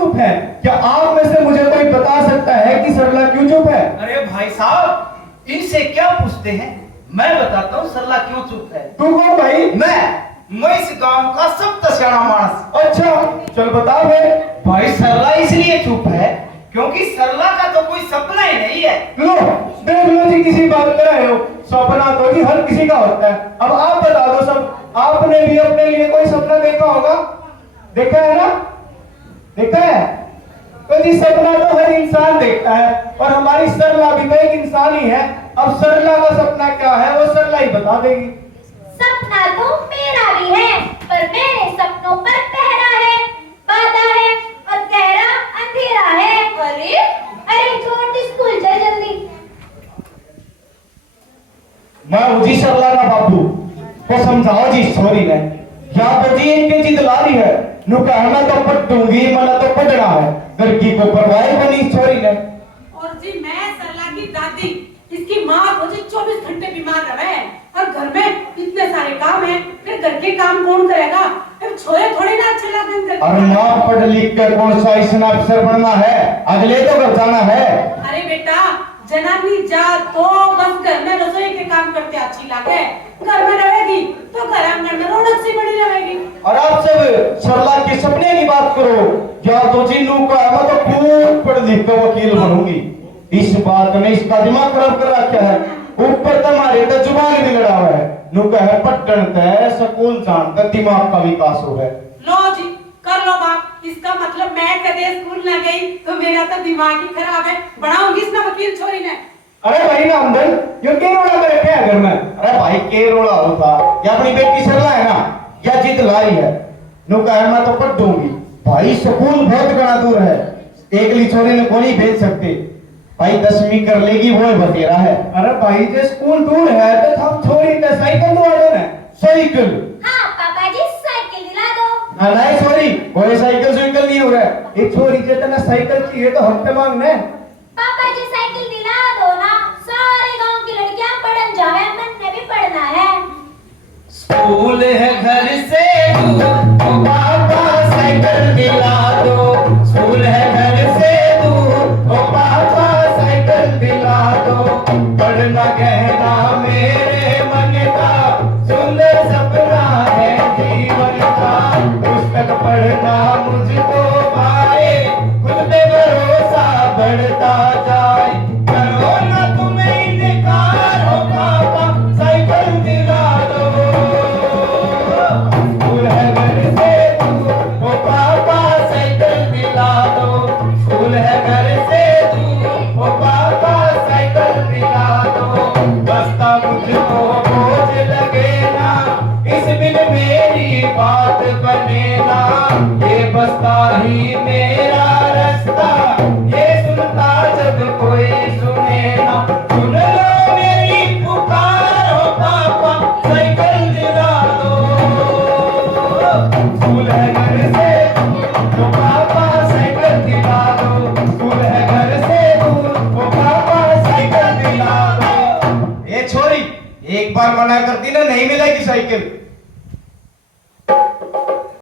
चुप है? क्या आप में से मुझे कोई बता सकता है कि सरला क्यों चुप है? अरे भाई साहब, इनसे क्या पूछते हैं? मैं बताता हूँ सरला क्यों चुप है। तू कौन भाई? मैं इस गांव का सबसे सियाना मानस। अच्छा, चल बता फिर। भाई सरला इसलिए चुप है क्योंकि सरला का तो कोई सपना ही नहीं है। लो देख लो जी, किसी बात पे रहे हो। सपना तो जी हर किसी का होता है। अब आप बता दो सब, आपने भी अपने लिए कोई सपना देखा होगा? देखा है ना? देखा है? तो जी सपना तो हर इंसान देखता है, और हमारी सरला भी तो एक इंसान ही है। अब सरला का सपना क्या है वो सरला ही बता देगी। सपना तो मेरा भी है, पर मेरे सपनों पर पहरा है, बाधा है और गहरा अंधेरा है। अरे अरे छोड़ दे, स्कूल चल जल्दी। मैं हूँ जी सरला का बाबू को समझाओ जी सॉरी ने। या तो जी इनके जिद ला रही है, नु कहना तो पढ़ूंगी, मना तो पढ़ना है। घर की को परवाह बनी सॉरी ने। और जी मैं सरला की दादी, इसकी माँ को जी 24 घंटे बीमार रहे, और घर में इतने सारे काम है, फिर घर के काम कौन करेगा? फिर छोरे थोड़े ना अच्छे लगते हैं। और माँ पढ़ लिख कर कौन सा इसने अफसर बनना है? अगले तो घर जाना है। अरे बेटा, जनानी जा तो बस घर में रसोई के काम करते अच्छी लगे, घर में रहेगी तो घर आंगन में रौनक सी बनी रहेगी। और आप सब सरला के सपने की बात करो। या तो जिन्नू का मैं तो खूब पढ़ लिख कर वकील बनूंगी। इस बात ने इसका दिमाग खराब कर रखा है। ऊपर तुम्हारे तो जुबान भी लड़ा हुआ है। नु कहे पट्टन तय स्कूल जानकर दिमाग का विकास हो है। लो जी कर लो बात। इसका मतलब मैं कदे स्कूल ना गई तो मेरा तो दिमाग ही खराब है। बनाऊंगी इसमें वकील छोरी ने। अरे भाई नामदन, यो के रोड़ा कर रखा है घर में? अरे भाई के रोड़ा होता या अपनी बेटी सरला है ना, या जिद ला रही है। नु कहे मैं तो पढ़ दूंगी। भाई स्कूल बहुत घना दूर है, एकली छोरी ने को नहीं भेज सकते। भाई 10वीं कर लेगी वो बतेरा है। अरे भाई जे स्कूल दूर है तो हम छोरी ने साइकिल दो दो ना। साइकिल? हाँ पापा जी, साइकिल दिला दो। नहीं सॉरी, कोई साइकिल साइकिल नहीं हो रहा है। एक छोरी जे तना साइकिल चाहिए तो हफ्ते मांगने। पापा जी साइकिल दिला दो ना, सारे गांव की लड़कियां पढ़न जावे, मैंने भी पढ़ना है। स्कूल है घर से दूर, ओ पापा साइकिल दिला दो। स्कूल है घर से दूर, ओ पापा साइकिल दिला दो। पढ़ना कहना मेरे मन का सुंदर सपना है जीवन का। पुस्तक पढ़ना मुझको भाए, खुद पे भरोसा बढ़ता जाए। करो ना तुम्हें इनकार, हो पापा साइकिल दिला दो। स्कूल है घर से दूर, ओ पापा साइकिल दिला दो। स्कूल है घर से दूर, ओ पापा साइकिल दिला दो। बस्ता मुझको बोझ लगे ना, इस बिन मेरी बात बने ना। ये बस्ता ही मेरा रास्ता, ये सुनता जब कोई सुने ना। सुन लो मेरी पुकार, हो पापा साइकिल दिला दो। स्कूल है घर से दूर, ओ पापा साइकिल दिला दो। स्कूल है घर से दूर, ओ पापा साइकिल दिला दो। ए छोरी, एक बार मना करती ना नहीं मिलेगी साइकिल।